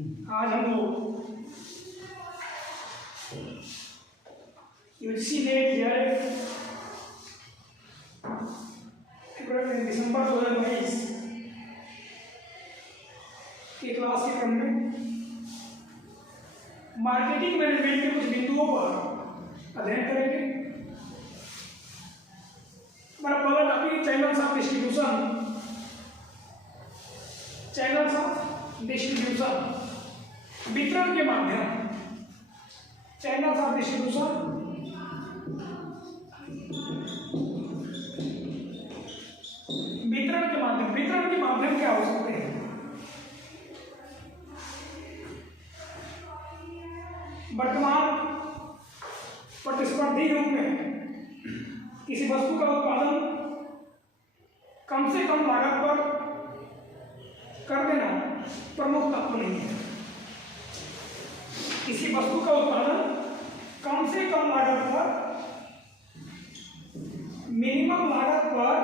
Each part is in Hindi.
आज हम लोग यूजीसी नेट जेआरएफ दिसंबर 2022 के क्लास के क्रम में मार्केटिंग मैनेजमेंट के कुछ बिंदुओं पर अध्ययन करेंगे। हमारा पहला टॉपिक चैनल्स ऑफ डिस्ट्रीब्यूशन, वितरण के माध्यम। चैनल्स ऑफ डिस्ट्रीब्यूशन वितरण के माध्यम। वितरण के माध्यम क्या हो सकते हैं? वर्तमान प्रतिस्पर्धी युग में किसी वस्तु का उत्पादन कम से कम लागत पर कर देना प्रमुख तत्व नहीं है। किसी वस्तु का उत्पादन कम से कम लागत पर, मिनिमम लागत पर,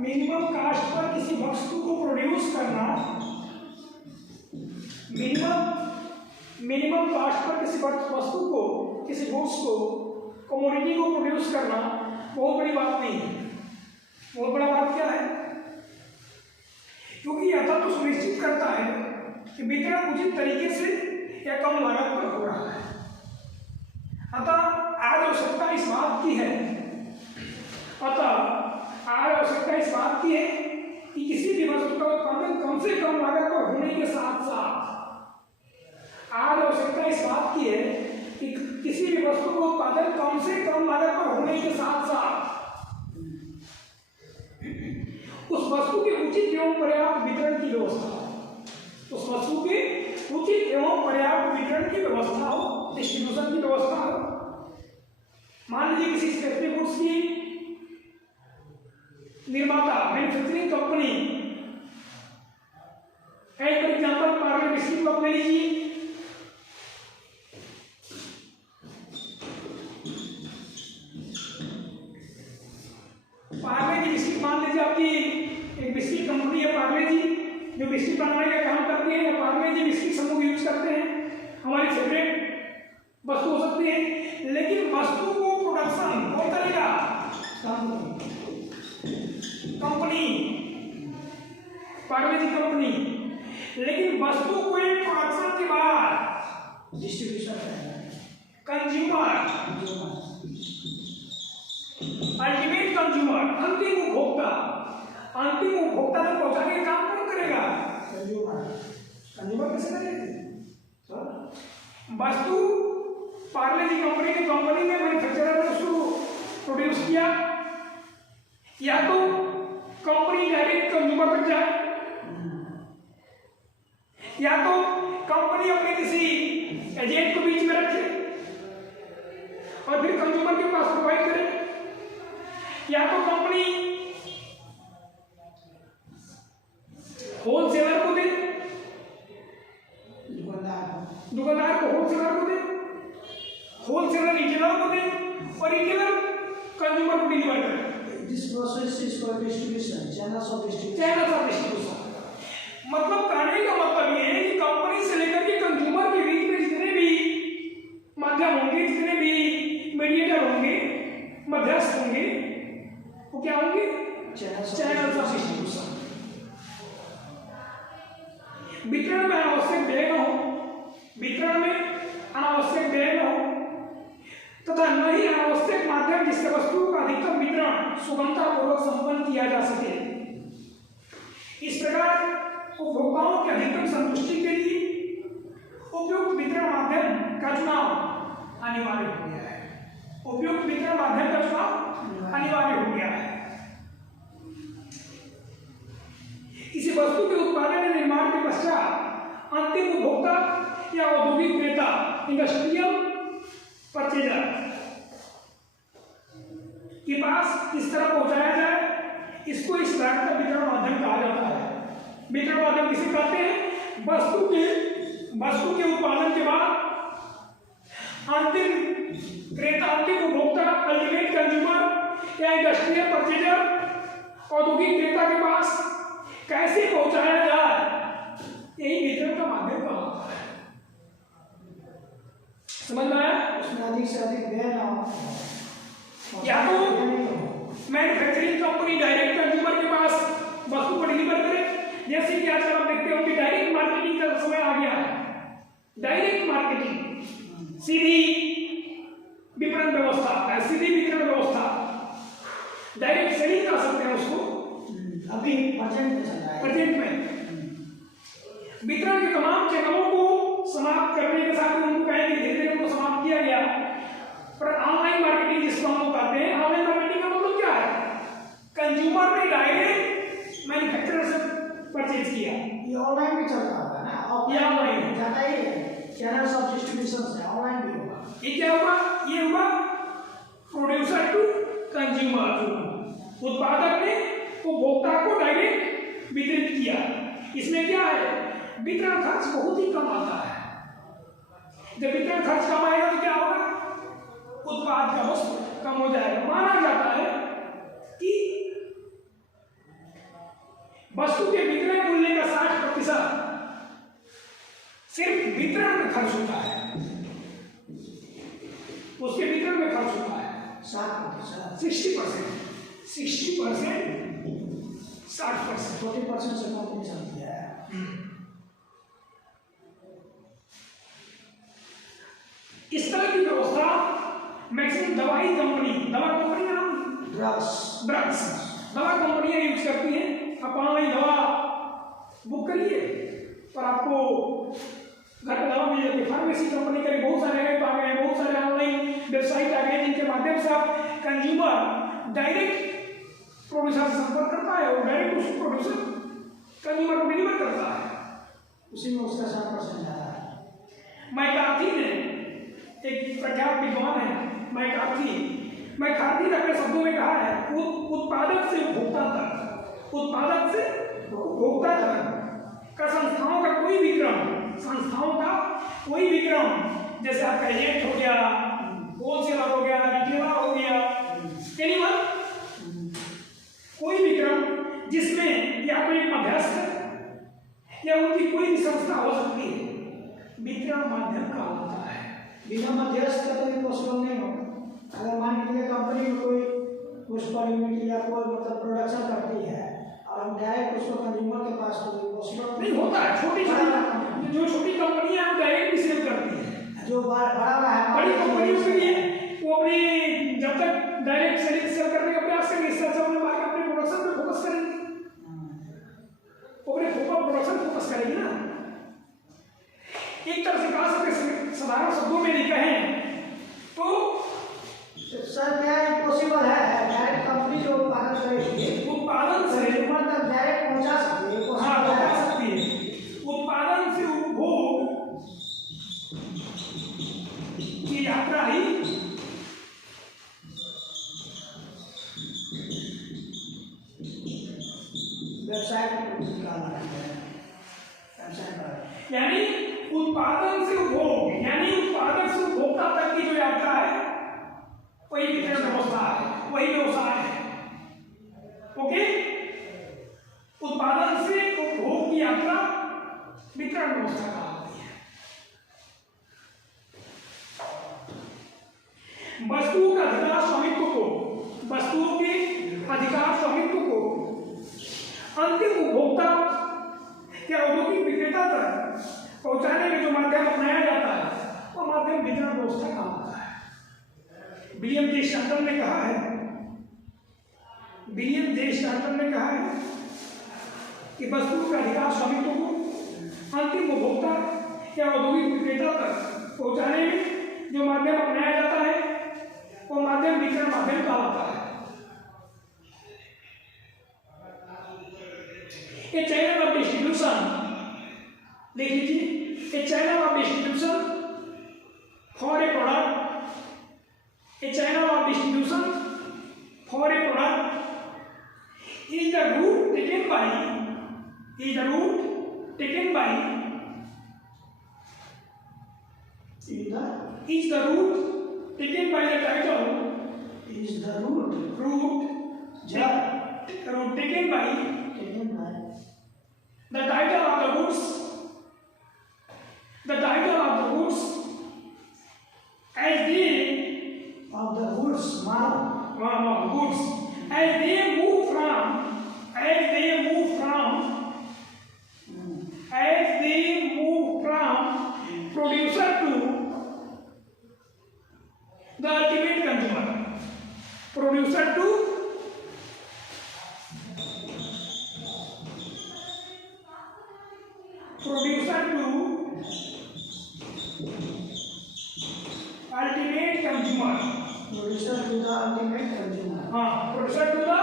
मिनिमम कास्ट पर किसी वस्तु को प्रोड्यूस करना, मिनिमम कास्ट पर किसी वस्तु को, किसी गुड्स को, कमोडिटी को प्रोड्यूस करना बहुत बड़ी बात नहीं है। बहुत बड़ा बात क्या है? क्योंकि यह तत्व सुनिश्चित करता है कि वितरण उचित तरीके से या कम लागत पर हो रहा है। अतः आज आवश्यकता इस बात की है कि किसी भी वस्तु का उत्पादन कम से कम लागत पर होने के साथ साथ आज आवश्यकता इस बात की है कि किसी भी वस्तु का उत्पादन कम से कम लागत पर होने के साथ साथ उस वस्तु के उचित एवं पर्याप्त वितरण की व्यवस्था, उस वस्तु के उचित एवं पर्याप्त वितरण की व्यवस्था हो, डिस्ट्रीब्यूशन की व्यवस्था हो। मान लीजिए किसी स्टेशनरी गुड्स की निर्माता, manufacturing company, for example Parle biscuit को ले लीजिए। पार्ले जी बिस्किट मान लीजिए, आपकी एक बिस्किट कंपनी है पार्ले जी, जो बिस्किट बनाने का काम करती है, या पार्ले जी बिस्किट समूह यूज करते हैं। हमारी फेवरेट वस्तु हो सकती है, लेकिन वस्तु को प्रोडक्शन कौन करेगा? कंपनी, पार्ले जी कंपनी। लेकिन वस्तु को प्रोडक्शन के बाद डिस्ट्रीब्यूशन है, कंज्यूमर, अल्टीमेट कंज्यूमर, अंतिम उपभोक्ता तक पहुंचाने का काम कौन करेगा? कंज्यूमर कैसे करेगा? वस्तु पार्ले जी कंपनी ने मैन्युफैक्चरर ने उसको प्रोड्यूस किया, या तो कंपनी डायरेक्ट कंज्यूमर तक जाए, या तो कंपनी अपने किसी एजेंट को बीच में रखे और फिर कंज्यूमर के पास प्रोवाइड करे, या तो कंपनी होलसेलर को दे, दुकानदार को होलसेलर को दे, होलसेलर रिटेलर को दे, और रिटेलर कंज्यूमर को डिलीवर करे। This process is called distribution, channels of distribution. मतलब कहने का मतलब ये है कि कंपनी से लेकर के कंज्यूमर के बीच में जितने भी माध्यम होंगे, जितने भी मीडिएटर होंगे, मध्यस्थ होंगे, वो क्या होंगे? Channels of distribution. वितरण में अनावश्यक व्यय न हो, तथा न ही अनावश्यक माध्यम जिससे वस्तु का अधिकतम वितरण सुगमतापूर्वक संपन्न किया जा सके। इस प्रकार उपभोक्ताओं की अधिकतम संतुष्टि के लिए उपयुक्त वितरण माध्यम का चुनाव अनिवार्य हो गया है। किसी वस्तु के उत्पादन या निर्माण के पश्चात अंतिम उपभोक्ता या औद्योगिक क्रेता, इंडस्ट्रियल परचेजर के पास किस तरह पहुंचाया जाए, इसको इस प्रकार का वितरण माध्यम कहा जाता है। वितरण माध्यम किसे कहते हैं? वस्तु के उत्पादन के बाद अंतिम क्रेता, अंतिम उपभोक्ता, अल्टीमेट कंज्यूमर या इंडस्ट्रियल परचेजर, औद्योगिक क्रेता के पास कैसे पहुंचाया जाए, यही वितरण का माध्यम कहा जाता है। समझ में आया? उसमें अधिक से अधिक व्यय ना हो, या तो मैन्युफैक्चरिंग कंपनी डायरेक्ट कंज्यूमर के पास वस्तु को डिलीवर करे, जैसे कि आजकल आप देखते हो कि डायरेक्ट मार्केटिंग का समय आ गया है। डायरेक्ट मार्केटिंग, सीधी विपणन व्यवस्था, सीधी वितरण व्यवस्था, डायरेक्ट सेलिंग कर सकते हैं उसको। अभी प्रेजेंट में चल रहा है। प्रेजेंट में वितरण के तमाम चैनलों को समाप्त करने के साथ उनको कहें कि धीरे धीरे उनको समाप्त किया गया, पर ऑनलाइन मार्केटिंग जिसको हम लोग कहते हैं, ऑनलाइन मार्केटिंग का मतलब क्या है? कंज्यूमर ने डायरेक्ट मैन्युफैक्चरर से परचेज किया। ये ऑनलाइन भी चल रहा है ना, ये ऑनलाइन ज्यादा ही है, चैनल्स ऑफ डिस्ट्रीब्यूशन से ऑनलाइन भी होगा। ये क्या हुआ? ये हुआ प्रोड्यूसर टू कंज्यूमर, उत्पादक ने उपभोक्ता को डायरेक्ट वितरित किया। इसमें क्या है? वितरण खर्च बहुत ही कम आता है। जब वितरण खर्च कम आएगा तो क्या होगा? उत्पाद का वस्तु कम हो जाएगा। माना जाता है कि वस्तु के विक्रय मूल्य का 60% सिर्फ वितरण में खर्च होता है, उसके वितरण में खर्च होता है 60%, 60%, 60%, 40% से कम नहीं चलती है। इस तरह की व्यवस्था मैक्सिमम दवाई कंपनी, दवा कंपनी नाम ड्रग्स दवा कंपनियां यूज करती हैं। आप ऑनलाइन दवा बुक करिए और आपको घर पे दवा मिल जाती है। फार्मेसी कंपनी के बहुत सारे ऐप आ गए हैं, बहुत सारे ऑनलाइन वेबसाइट आ गए हैं, जिनके माध्यम से आप कंज्यूमर डायरेक्ट प्रोड्यूसर से संपर्क करता है और डायरेक्ट उस प्रोड्यूसर कंज्यूमर को डिलीवर करता है। उसी में उसका 60% जाता है। मैकार्थी ने, एक प्रख्यात विद्वान है मैकार्थी ने अपने शब्दों में कहा है, उत्पादक से उपभोक्ता तक, उत्पादक से उपभोक्ता तक का संस्थाओं का कोई भी क्रम, जैसे आपका एजेंट हो गया, होलसेलर हो गया, रिटेलर हो गया, एनीवन, कोई भी क्रम जिसमें या कोई मध्यस्थ या उनकी कोई भी संस्था हो सकती है, वितरण माध्यम का होता है। बिना मध्यस्थ का तो पॉसिबल नहीं होगा। अगर मान लीजिए कंपनी में कोई पुष्पा यूनिट या कोई मतलब प्रोडक्शन करती है और हम डायरेक्ट उसको कंज्यूमर के पास तो पॉसिबल नहीं होता है। जो छोटी कंपनियां हैं वो डायरेक्ट भी सेल करती है। जो बड़ा है बड़ी कंपनियों के लिए वो अपनी जब तक डायरेक्ट सेल करने का प्रयास करेंगे, इससे अच्छा अपने प्रोडक्शन पे फोकस करेंगे, अपने प्रोडक्शन फोकस करेंगे ना। एक तरह से कहा सकते, साधारण शब्दों में नहीं कहें तो सर क्या इम्पॉसिबल है? डायरेक्ट कंपनी जो उत्पादन करेगी, उत्पादन से कंज्यूमर तक डायरेक्ट पहुंचा सकती है। हाँ, पहुंचा सकती है। उत्पादन से उपभोग की यात्रा ही यानी उत्पादन से उपभोग, यानी उत्पादक से उपभोक्ता तक की जो यात्रा है वही वितरण व्यवस्था है, वही व्यवसाय है। ओके, उत्पादन से उपभोग की यात्रा वितरण व्यवस्था कहलाती है। वस्तुओं का अधिकार स्वामित्व को, वस्तुओं के अधिकार स्वामित्व को अंतिम उपभोक्ता या औद्योगिक विक्रेता तक पहुंचाने में जो माध्यम अपनाया जाता है वो माध्यम वितरण व्यवस्था का होता है। विलियम जे स्टैंटन ने कहा है कि वस्तुओं का अधिकार स्वामित्व को अंतिम उपभोक्ता या औद्योगिक विक्रेता तक पहुंचाने में जो माध्यम अपनाया जाता है वो माध्यम वितरण माध्यम का होता है। A channel of distribution, देख लीजिए, a channel of distribution for a product, a channel of distribution for a product is the route taken by the title, taken by the title of the goods goods. As they move from producer to the ultimate consumer. Producer to ultimate consumer. Producer to the ultimate consumer. Producer to the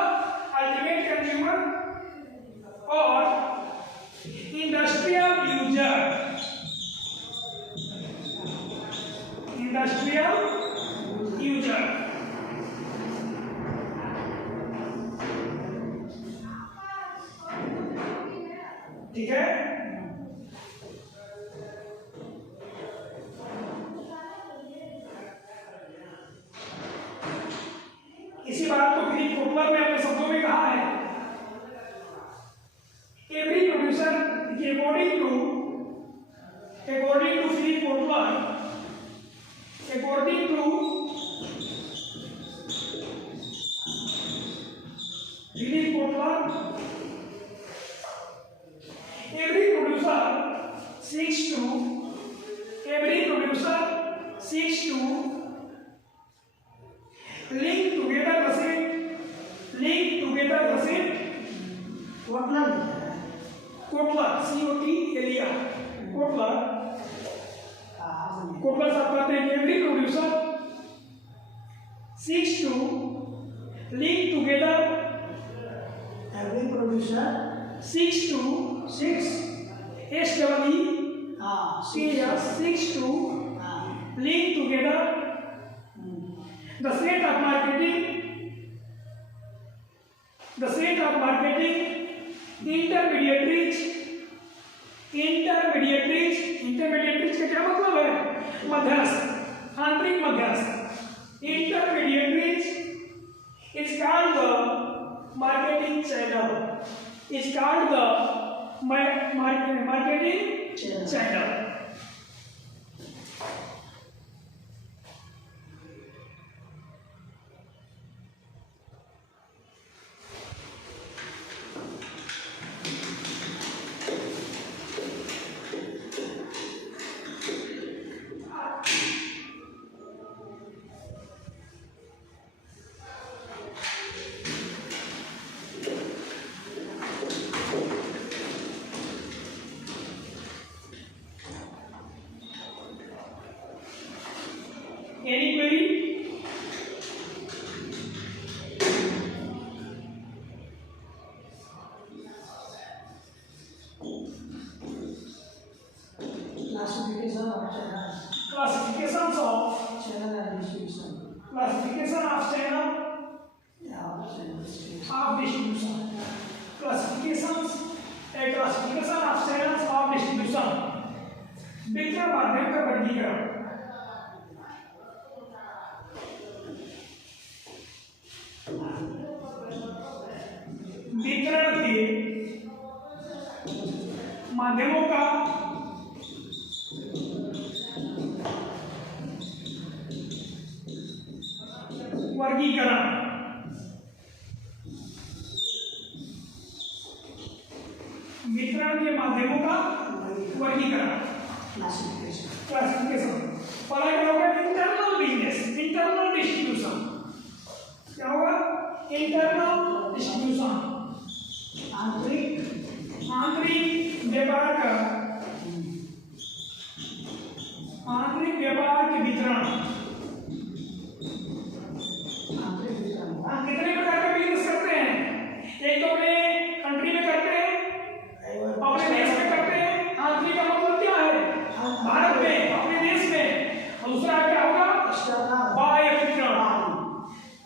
ultimate consumer or industrial user. ठीक है। इसी बात को फिलिप कोटलर ने अपने शब्दों में कहा है, every producer according to Philip Kotler, according to Philip Kotler, every producer seeks to link together the same Kotler C-O-T-L-E-R Kotler साहब कहते हैं कि every producer seeks to link together link together the set of marketing intermediaries का क्या मतलब है? मध्यस्थ, आंतरिक मध्यस्थ। Intermediaries is called the marketing channel. Marketing channel. Any query? Classifications of channel and distribution. Classification of channel of distribution. Classification of channels of distribution. वितरण माध्यम का वर्गीकरण। वितरण के माध्यमों का वर्गीकरण। वितरण के माध्यमों का वर्गीकरण, क्लासिफिकेशन। पहला क्या होगा? Internal business, internal distribution. क्या होगा? इंटरनल डिस्ट्रीब्यूशन, आंतरिक व्यापार का, आंतरिक व्यापार के वितरण। कितने प्रकार का बिजनेस करते हैं? एक तो अपने कंट्री में करते हैं, अपने देश में करते हैं। आंतरिक का मतलब क्या है? भारत में, अपने देश में। दूसरा क्या होगा? बाह्य वितरण,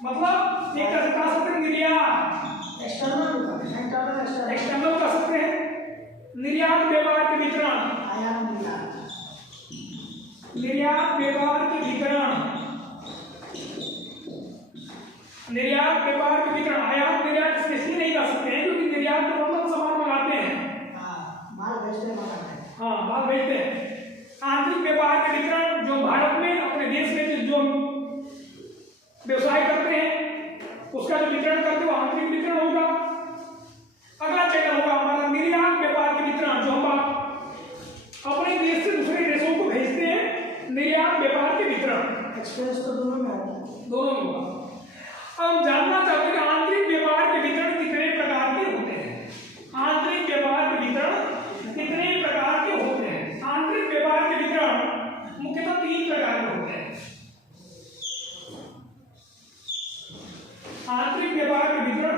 मतलब एक का सकते हैं निर्यात, एक्सटर्नल कर सकते हैं, निर्यात व्यापार के वितरण, निर्यात व्यापार के वितरण, निर्यात व्यापार के वितरण। आयात निर्यात इसलिए नहीं कर सकते हैं क्योंकि निर्यात का मतलब सामान मंगाते हैं, माल भेजते हैं। आंतरिक व्यापार के वितरण जो भारत में अपने देश में जो व्यवसाय करते हैं उसका जो वितरण करते हो आंतरिक वितरण होगा। अगला चैनल होगा हमारा निर्यात व्यापार के वितरण, जो हम अपने देश से दूसरे देशों को भेजते हैं, निर्यात व्यापार के वितरण। एक्सप्रेस तो दोनों में होगा, दोनों में होगा। हम जानना चाहते हैं कि आंतरिक व्यापार के वितरण कितने प्रकार के होते हैं। आंतरिक व्यापार के वितरण कितने प्रकार के होते हैं। आंतरिक व्यापार के वितरण मुख्यतः 3 प्रकार के होते हैं। आंतरिक व्यापार के वितरण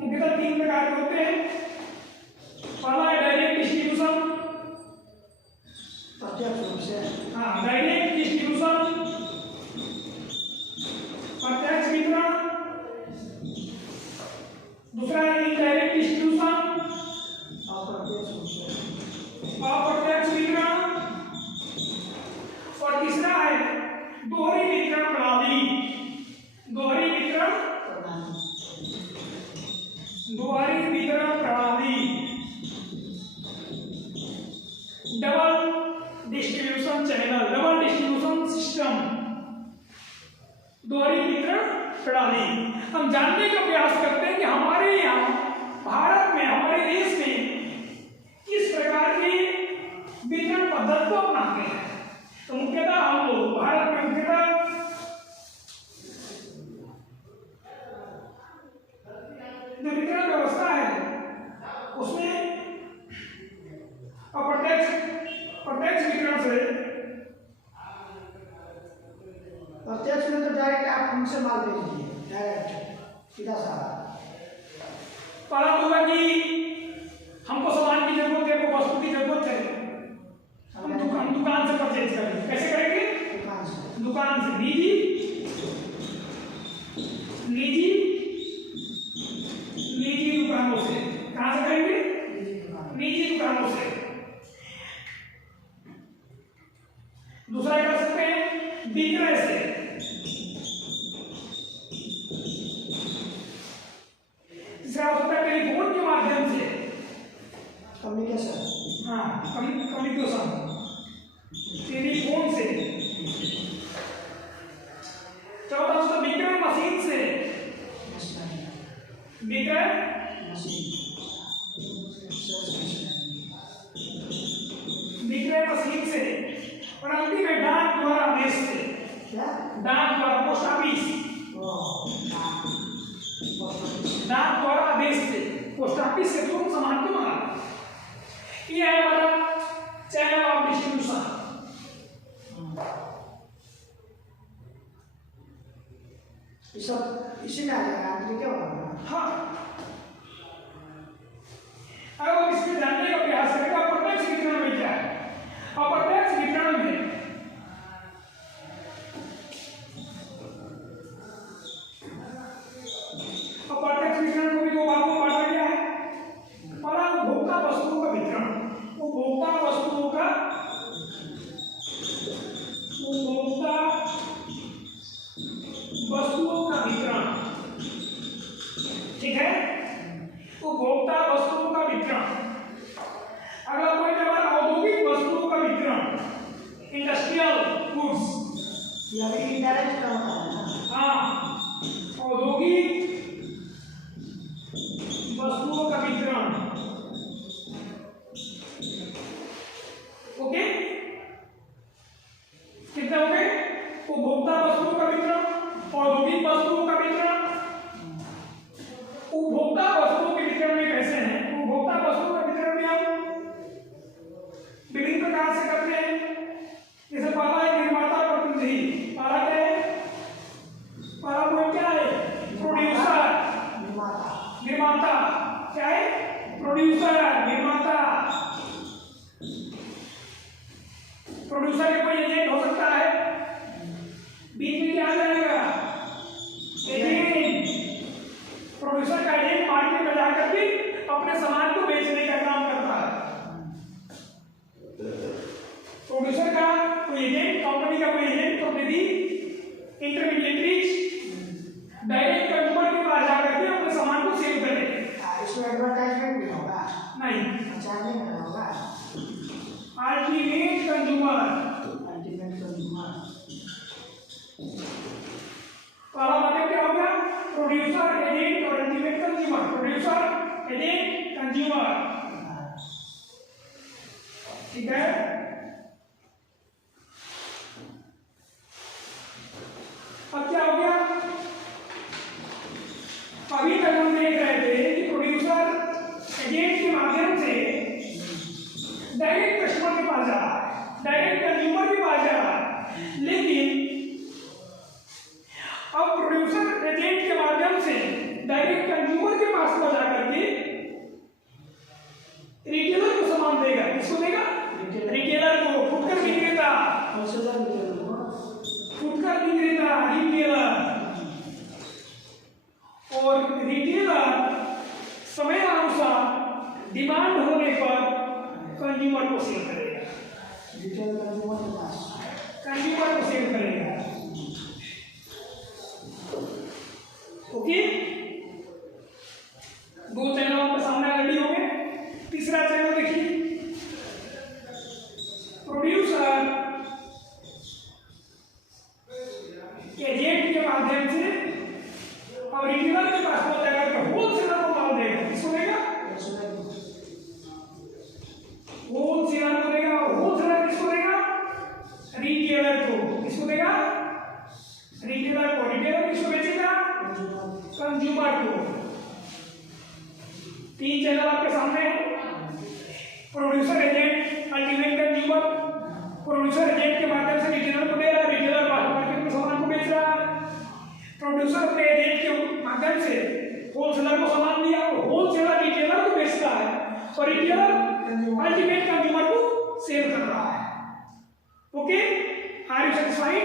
मुख्यतः 3 प्रकार के होते हैं। पहला है डायरेक्ट डिस्ट्रीब्यूशन। प्रत्यक्ष रूप से, हाँ, डायरेक्ट डिस्ट्रीब्यूशन, प्रत्यक्ष वितरण। दूसरा है इनडायरेक्ट डिस्ट्रीब्यूशन, अप्रत्यक्ष रूप से, अप्रत्यक्ष वितरण। और तीसरा है दोहरी वितरण प्रणाली। दोहरी वितरण प्रणाली, double distribution channel, double distribution system, दोहरी वितरण प्रणाली। हम जानने का प्रयास करते हैं कि हमारे यहाँ भारत में, हमारे देश में किस प्रकार की वितरण पद्धति को अपनाते हैं। तो मुख्यतः हम लोग भारत में मुख्यतः जो वितरण व्यवस्था है उसमें प्रत्यक्ष वितरण से, प्रत्यक्ष में तो डायरेक्ट आप हमसे माल भेजिए, डायरेक्ट सीधा साधा। पहला होगा कि हमको सामान की जरूरत है, हमको वस्तु की जरूरत है, हम दुकान से परचेज करेंगे। कैसे करेंगे? दुकान से। निजी दुकानों से। कहां से करेंगे? निजी दुकानों से। दूसरा कर सकते हैं विक्रय से। तीसरा हो सकता है टेलीफोन के माध्यम से, कम्युनिकेशन। हाँ, कम्युनिकेशन, टेलीफोन से। चौथा हो सकता है विक्रय मशीन से, विक्रय मशीन से। और अंतिम है डाक द्वारा आदेश से। क्या? डाक द्वारा, पोस्ट ऑफिस, डाक द्वारा आदेश से, पोस्ट ऑफिस से तुम सामान को मंगाते। ये है हमारा चैनल ऑफ डिस्ट्रीब्यूशन। ये सब इसी में आ जाएगा, आंतरिक क्या होगा? हाँ, अब इसमें जानने का प्रयास करेगा अप्रत्यक्ष वितरण में क्या है। अप्रत्यक्ष वितरण में अप्रत्यक्ष वितरण को भी 2 भागों में बांटा गया है। पहला उपभोक्ता वस्तुओं का वितरण। उपभोक्ता वस्तुओं का वितरण, ठीक है। उपभोक्ता वस्तुओं का वितरण। अगर कोई हमारा औद्योगिक वस्तुओं का वितरण, इंडस्ट्रियल गुड्स, या फिर इनडायरेक्ट का होता है ना? हाँ, औद्योगिक वस्तुओं का वितरण। ओके, कितने हो गए? उपभोक्ता वस्तुओं का वितरण, औद्योगिक वस्तुओं का वितरण। उपभोक्ता वस्तुओं के वितरण में कैसे हैं? उपभोक्ता वस्तुओं का वितरण में हम विभिन्न प्रकार से करते हैं। जैसे पहला है निर्माता प्रतिनिधि। पहला क्या है? पहला कोई क्या है? प्रोड्यूसर, निर्माता। क्या है? प्रोड्यूसर, निर्माता। प्रोड्यूसर का कोई एजेंट हो सकता है। बीच में क्या आ जाएगा? एजेंट। प्रोड्यूसर का एजेंट मार्केट में जाकर के अपने सामान को बेचने का काम करता है। प्रोड्यूसर का कोई एजेंट, कंपनी का कोई एजेंट, प्रतिनिधि, इंटरमीडिएटरीज डायरेक्ट कंज्यूमर के पास जाकर के अपने सामान को सेल करे। इसमें एडवर्टाइजमेंट भी होगा? नहीं, चार्जिंग होगा। Ultimate consumer. पहला मतलब क्या हो गया? Producer producer, agent, consumer. ठीक है, अब क्या हो गया? अभी तक हम देख रहे थे कि प्रोड्यूसर एजेंट के माध्यम से डायरेक्ट कस्टमर के पास जा रहा है, डायरेक्ट कंज्यूमर के पास जा रहा है, लेकिन अब प्रोड्यूसर एजेंट के माध्यम से डायरेक्ट कंज्यूमर के पास जा करके रिटेलर को सामान देगा। किसको देगा? रिटेलर को। फुटकर विक्रेता, फुटकर विक्रेता रिटेलर, और रिटेलर समय अनुसार डिमांड होने पर कंज्यूमर को सेल करेगा। कंज्यूमर को सेल करेगा। ओके, दो चैनल आपके सामने रेडी हो गए। तीसरा चैनल देखिए, प्रोड्यूसर एजेंट के माध्यम से और रिटेलर के पास पहुंच जाएगा कि होलसेलर को माल देगा। किसको देगा? होलसेलर को देगा। और होलसेलर किसको देगा? रिटेलर को। किसको देगा? रिटेलर को। रिटेलर किसको बेचेगा? कंज्यूमर को। तीन चैनल आपके सामने हैं, producer, agent, ultimate consumer. Producer agent के माध्यम से रिटेलर को दे रहा है, रिटेलर मार्केट में सामान को बेच रहा है। प्रोड्यूसर अपने एजेंट के माध्यम से होलसेलर को सामान दिया, होलसेलर रिटेलर को बेचता है और रिटेलर अल्टीमेट कंज्यूमर को सेल कर रहा है। Okay, are you satisfied?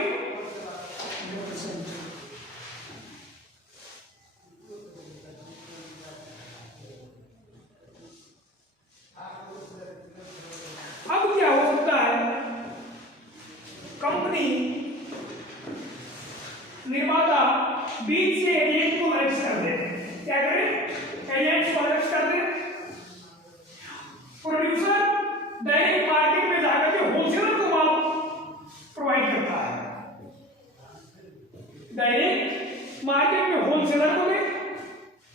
अब क्या हो सकता है, कंपनी निर्माता बीच से एजेंट को अरेस्ट कर दे। क्या करें? एजेंट को अरेस्ट कर दे। प्रोड्यूसर डायरेक्ट मार्केट में जाकर के होलसेलर को माल प्रोवाइड करता है। डायरेक्ट मार्केट में होलसेलर को दे,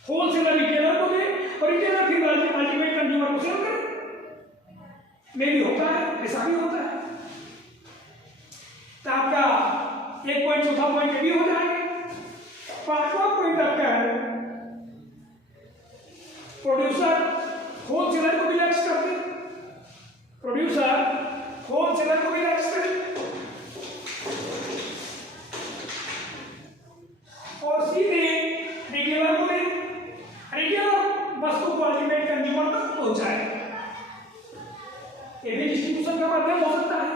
होलसेलर रिटेलर को दे और रिटेलर फिर अल्टीमेट कंज्यूमर को सेल करे। में भी होता है, ऐसा भी होता है। तो आपका एक पॉइंट, चौथा पॉइंट भी हो जाएगा। पांचवा पॉइंट आपका है, प्रोड्यूसर होलसेलर को भी लक्ष्य करते, प्रोड्यूसर होलसेलर को भी लक्ष्य करे और सीधे रिटेलर को दे। रिटेलर वस्तु को अल्टीमेट कंज्यूमर तक पहुंचाए। ये भी डिस्ट्रीब्यूशन का माध्यम हो सकता है,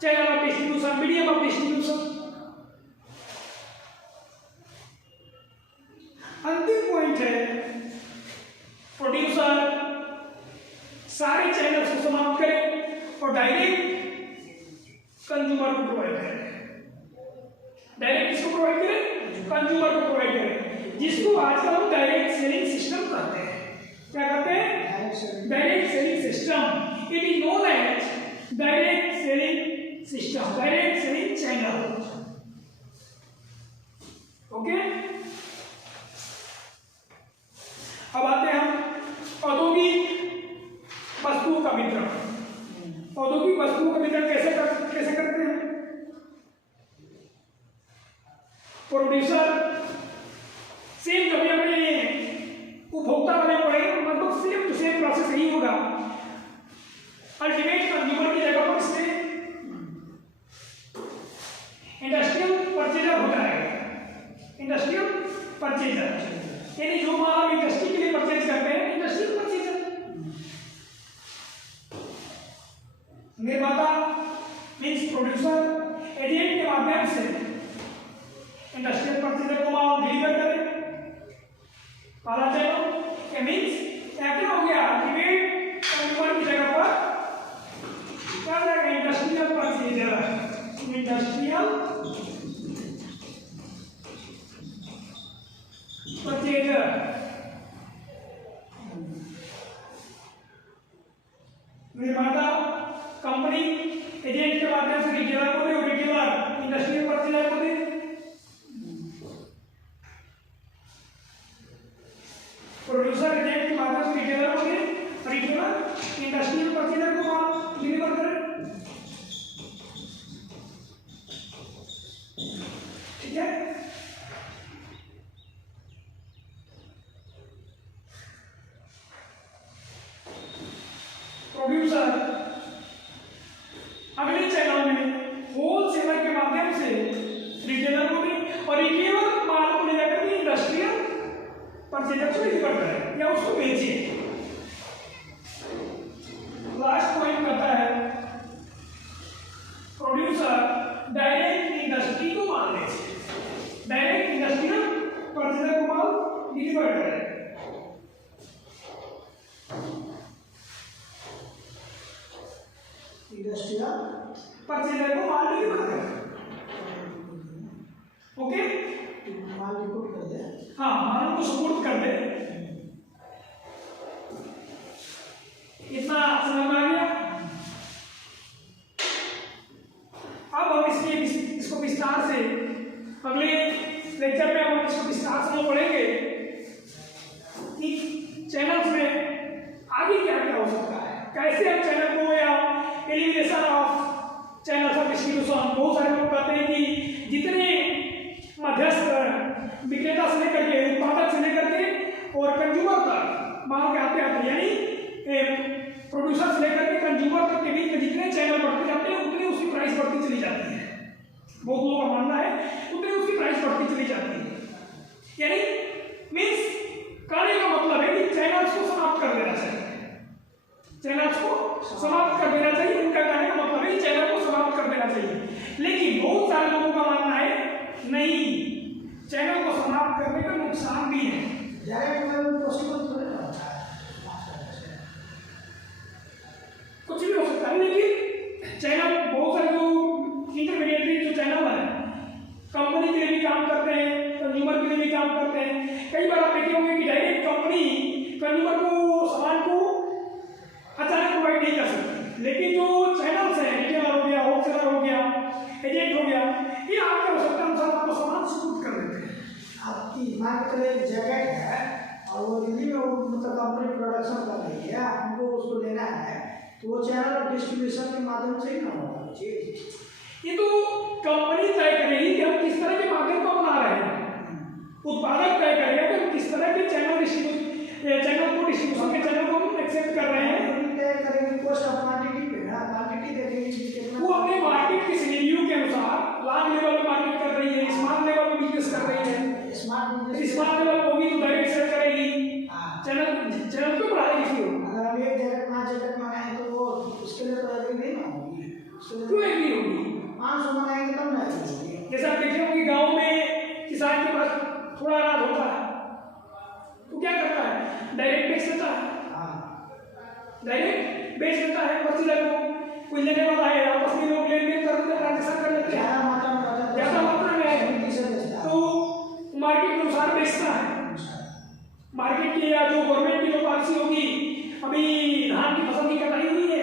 channel of distribution, medium of distribution. अंतिम पॉइंट है, प्रोड्यूसर सारे चैनल्स को समाप्त करे और डायरेक्ट कंज्यूमर को प्रोवाइड करे। डायरेक्ट किसको प्रोवाइड करे? कंज्यूमर को प्रोवाइड करे, जिसको आजकल हम डायरेक्ट सेलिंग सिस्टम कहते हैं। क्या कहते हैं? Direct selling system. It is known as direct selling system, direct selling channel. Okay, अब आते हैं हम औद्योगिक वस्तुओं का वितरण। औद्योगिक वस्तुओं का वितरण कैसे करते हैं? प्रोड्यूसर सेम, कभी अपने उपभोक्ता बने पड़े, मतलब सेम टू सेम प्रोसेस ही होगा। अल्टीमेट कंज्यूमर की जगह पर इससे इंडस्ट्रियल परचेजर हो जाएगा। इंडस्ट्रियल परचेजर यानी जो माल हम इंडस्ट्री के लिए परचेज करते हैं, इंडस्ट्रियल परचेजर। निर्माता मीन्स प्रोड्यूसर एजेंट के माध्यम से इंडस्ट्रियल परचेजर को माल डिलीवर करे। पहला चैनल मीन्स क्या हो गया, अल्टीमेट कंज्यूमर की जगह पर क्या जाएगा? Industrial purchaser. इंडस्ट्रियल परचेजर निर्माता कंपनी एजेंट के माध्यम से रिटेलर को दे और रिटेलर इंडस्ट्रियल परचेजर को दे। प्रोड्यूसर अगले चैनल में होलसेलर के माध्यम से रिटेलर को भी, और रिटेलर माल को ले जाकर के इंडस्ट्रियल परचेजर को डिलीवर करे या उसको बेचे। लास्ट पॉइंट कहता है प्रोड्यूसर डायरेक्ट इंडस्ट्री को माल बेचे, डायरेक्ट इंडस्ट्रियल परचेजर को माल डिलीवर करे। इंडस्ट्रियल परचेजर को माल डिलीवर करे। ओके, माल रिपोर्ट कर दे। हाँ, माल को सपोर्ट कर दे। इतना समझ में आ गया। अब हम इसको विस्तार से अगले लेक्चर में हम इसको विस्तार से पढ़ेंगे कि चैनल्स में आगे क्या क्या हो सकता है, कैसे हम चैनल को या elimination of channels of distribution. बहुत सारे लोग कहते हैं कि जितने मध्यस्थ विक्रेता से लेकर के, उत्पादक से लेकर के और कंज्यूमर तक माल के आते आते, यानी प्रोड्यूसर से लेकर के कंज्यूमर तक के बीच में जितने चैनल बढ़ते जाते हैं उतनी उसकी प्राइस बढ़ती चली जाती है। बहुत लोगों का मानना है उतनी उसकी प्राइस बढ़ती चली जाती है। यानी मीन्स कहने का मतलब है कि चैनल्स को समाप्त कर देना चाहिए, चैनल्स को समाप्त कर देना चाहिए। उनका कहने का मतलब है चैनल को समाप्त कर देना चाहिए। लेकिन बहुत सारे लोगों का मानना है नहीं, चैनल को समाप्त करने का नुकसान भी है। कुछ भी हो सकता है, लेकिन चैनल बहुत सारे जो इंटरमीडिएटरी जो चैनल है, कंपनी के लिए भी काम करते हैं, कंज्यूमर के लिए भी काम करते हैं। कई बार आप देखे होंगे कि डायरेक्ट कंपनी कंज्यूमर को सामान को अचानक प्रोवाइड नहीं कर सकती, लेकिन जो चैनल्स हैं, रिटेलर हो गया, होलसेलर हो गया, एजेंट हो गया, ये आपके आवश्यकता अनुसार आपको सामान सुपुर्द कर देते हैं। आपकी मान के चलिए एक जैकेट है और वो दिल्ली में मतलब कंपनी प्रोडक्शन कर रही है, हमको उसको लेना है, तो वो चैनल और डिस्ट्रीब्यूशन के माध्यम से ही ना होगा चीज। ये तो कंपनी तय करेगी कि हम किस तरह के माध्यम को अपना रहे हैं, उत्पादक तय करेगा कि हम किस तरह के चैनल को डिस्ट्रीब्यूशन के चैनल को हम एक्सेप्ट कर रहे हैं। तय करेंगे कॉस्ट ऑफ क्वांटिटी पे ना, क्वांटिटी देखेंगे वो अपने मार्केट के सिनेरियो के अनुसार लार्ज लेवल पे मार्केट कर रही है, स्मॉल लेवल पे बिजनेस कर रही है। स्मॉल लेवल होगी तो डायरेक्ट सेल करेगी, चैनल को बढ़ाएगी। क्यों? अगर हम एक जगह 5 जगह मंगाएं तो वो उसके लिए तो एग्री नहीं ना होगी, क्यों एग्री होगी? 500 मंगाएंगे तब ना एग्री होगी। जैसे आप देखे होंगे गाँव में किसान के पास थोड़ा अनाज होता है तो क्या करता है, डायरेक्ट बेच देता है, डायरेक्ट बेच देता है। पर्चेजर को कोई लेने वाला है, आपस में लोग लेन देन कर देते, ट्रांजेक्शन कर लेते हैं, ज़्यादा मात्रा में है तो मार्केट के अनुसार बेचता है। मार्केट की या जो गवर्नमेंट की जो पॉलिसी होगी, अभी धान की फसल की कटाई हुई है